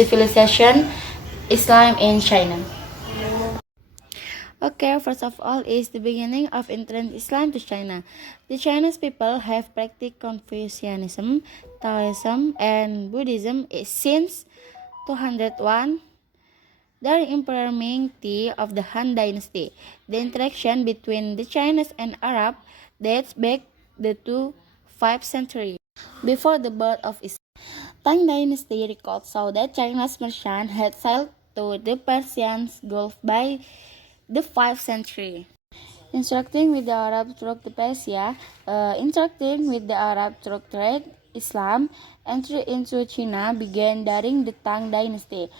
civilization, Islam in China. Okay, first of all is the beginning of entrance Islam to China. The Chinese people have practiced Confucianism, Taoism, and Buddhism since 201 during Emperor Ming Ti of the Han Dynasty. The interaction between the Chinese and Arab dates back to 5th century, before the birth of Islam. Tang Dynasty records so that Chinese merchants had sailed to the Persian Gulf by the 5th century. Interacting with the Arab through the Persia, trade, Islam entry into China began during the Tang Dynasty.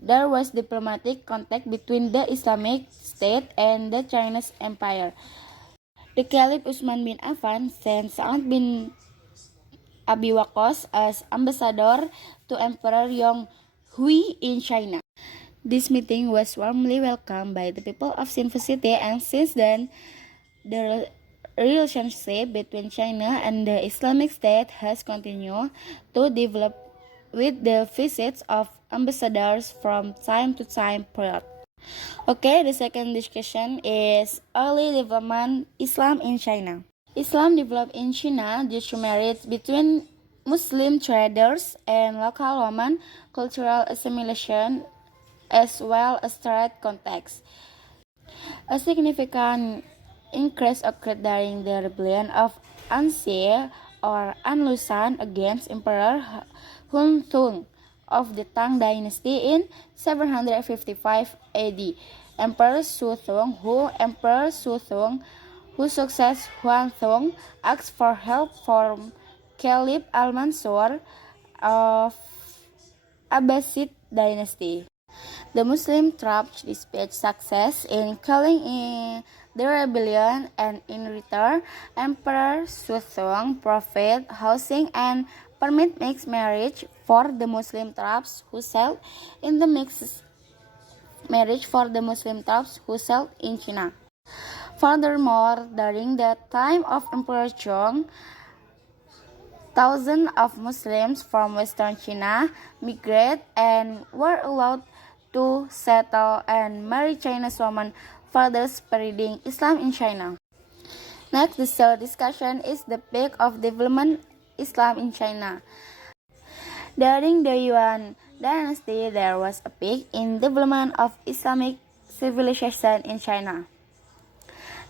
There was diplomatic contact between the Islamic State and the Chinese Empire. The Caliph Utsman bin Affan sent Sa'ad bin Abi Waqqas as ambassador to Emperor Yong Hui in China. This meeting was warmly welcomed by the people of Sinfu City, and since then, the relationship between China and the Islamic State has continued to develop with the visits of ambassadors from time to time period. Okay, the second discussion is early development Islam in China. Islam developed in China due to marriage between Muslim traders and local women, cultural assimilation, as well as trade contacts. A significant increase occurred during the rebellion of Anxie or Anlusan against Emperor Hun Thung of the Tang Dynasty in 755 AD. Emperor Su Thung, who succeeded Huan Thung, asked for help from Caliph Al-Mansur of Abbasid dynasty. The Muslim troops dispatched success in quelling the rebellion, and in return, Emperor Suzong provided housing and permit mixed marriage for the Muslim troops who settled in China. Furthermore, during the time of Emperor Zhong, thousands of Muslims from Western China migrated and were allowed to settle and marry Chinese women, further spreading Islam in China. Next, the third discussion is the peak of development Islam in China. During the Yuan dynasty, there was a peak in development of Islamic civilization in China.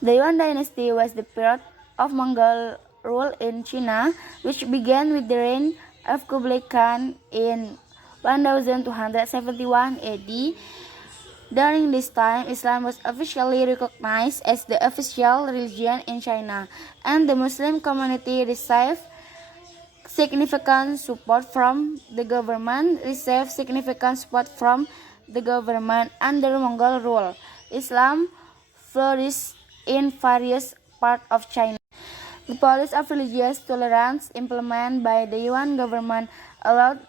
The Yuan dynasty was the period of Mongol rule in China, which began with the reign of Kublai Khan in 1271 AD. During this time, Islam was officially recognized as the official religion in China, and the Muslim community received significant support from the government under Mongol rule. Islam flourished in various parts of China. The policy of religious tolerance implemented by the Yuan government allowed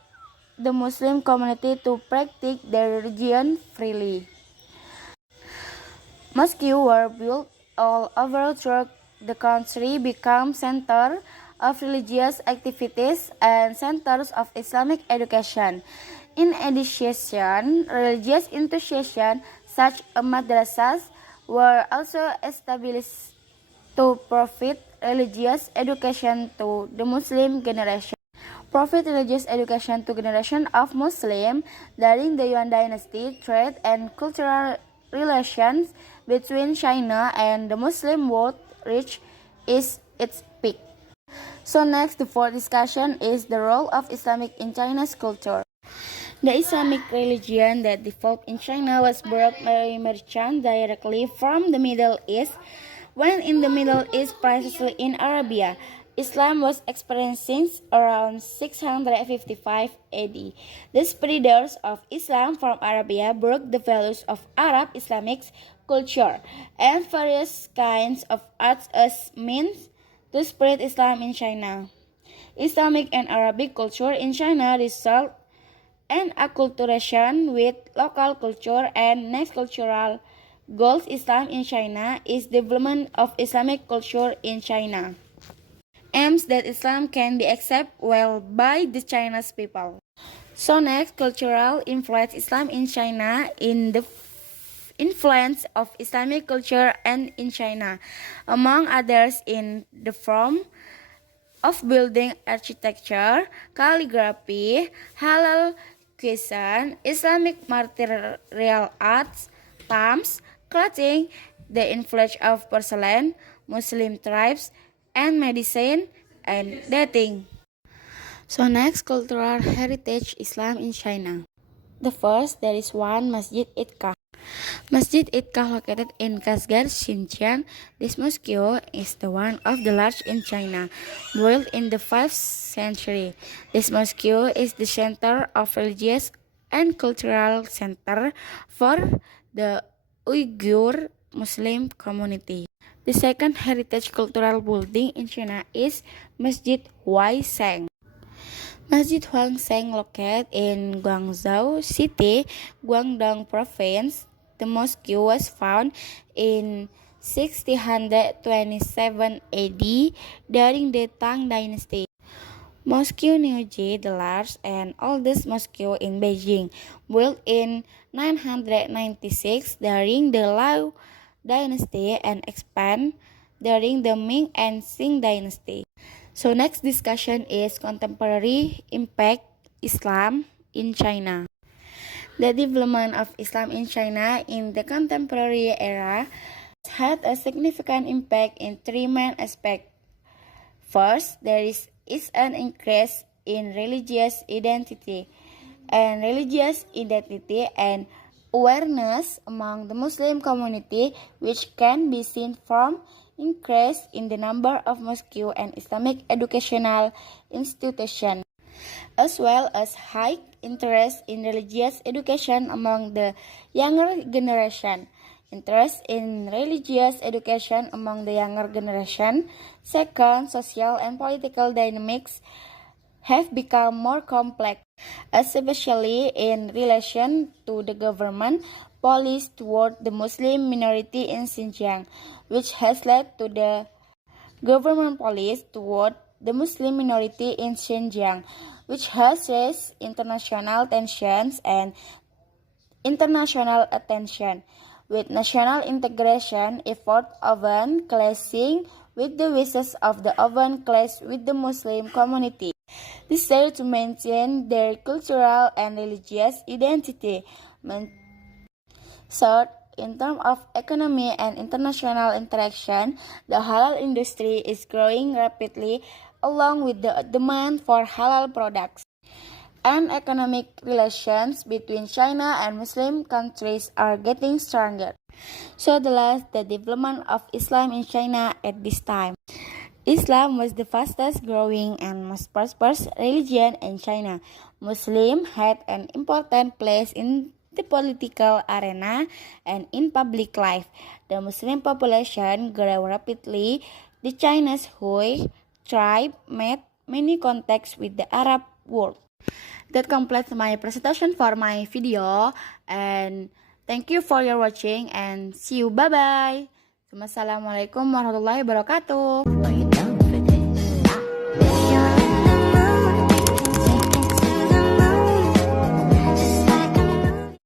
the Muslim community to practice their religion freely. Mosques were built all over throughout the country, become centers of religious activities and centers of Islamic education. In addition, religious institutions such as madrasas were also established to provide religious education to the Muslim generation. Of Muslims during the Yuan dynasty. Trade and cultural relations between China and the Muslim world reached its peak. So next, the fourth discussion is the role of Islamic in China's culture. The Islamic religion that developed in China was brought by merchants directly from the Middle East. When in the Middle East, precisely in Arabia, Islam was experiencing around 655 AD. The spreaders of Islam from Arabia brought the values of Arab Islamic culture and various kinds of arts as means to spread Islam in China. Islamic and Arabic culture in China result in acculturation with local culture, and next cultural goals Islam in China is development of Islamic culture in China. Aims that Islam can be accepted well by the Chinese people. So next, cultural influence Islam in China. In the influence of Islamic culture and in China, among others in the form of building architecture, calligraphy, halal cuisine, Islamic material arts, tombs, clothing, the influence of porcelain, Muslim tribes, and medicine, and dating. So next, cultural heritage Islam in China. The first, there is one Masjid Ittihad. Masjid Ittihad located in Kashgar, Xinjiang. This mosque is the one of the largest in China, built in the 5th century. This mosque is the center of religious and cultural center for the Uyghur Muslim community. The second heritage cultural building in China is Masjid Huaisheng. Masjid Huaisheng located in Guangzhou City, Guangdong Province. The mosque was found in 1627 AD during the Tang Dynasty. Mosque Niuji, the largest and oldest mosque in Beijing, built in 996 during the Liao Dynasty and expanded during the Ming and Qing Dynasty. So next discussion is contemporary impact Islam in China. The development of Islam in China in the contemporary era had a significant impact in three main aspects. First, there is an increase in religious identity and awareness among the Muslim community, which can be seen from increase in the number of mosques and Islamic educational institutions, as well as high interest in religious education among the younger generation. Interest in religious education among the younger generation. Second, social and political dynamics have become more complex, especially in relation to the government policy toward the Muslim minority in Xinjiang, which has led to the government policy toward the Muslim minority in Xinjiang, which has raised international tensions and international attention, with national integration effort often clashing with the wishes of the often clash with the Muslim community. Desire to maintain their cultural and religious identity. Third, in terms of economy and international interaction, the halal industry is growing rapidly along with the demand for halal products. And economic relations between China and Muslim countries are getting stronger. So the development of Islam in China at this time. Islam was the fastest growing and most prosperous religion in China. Muslims had an important place in the political arena and in public life. The Muslim population grew rapidly. The Chinese Hui tribe made many contacts with the Arab world. That completes my presentation for my video, and thank you for your watching and see you. Bye bye. Wassalamualaikum warahmatullahi wabarakatuh.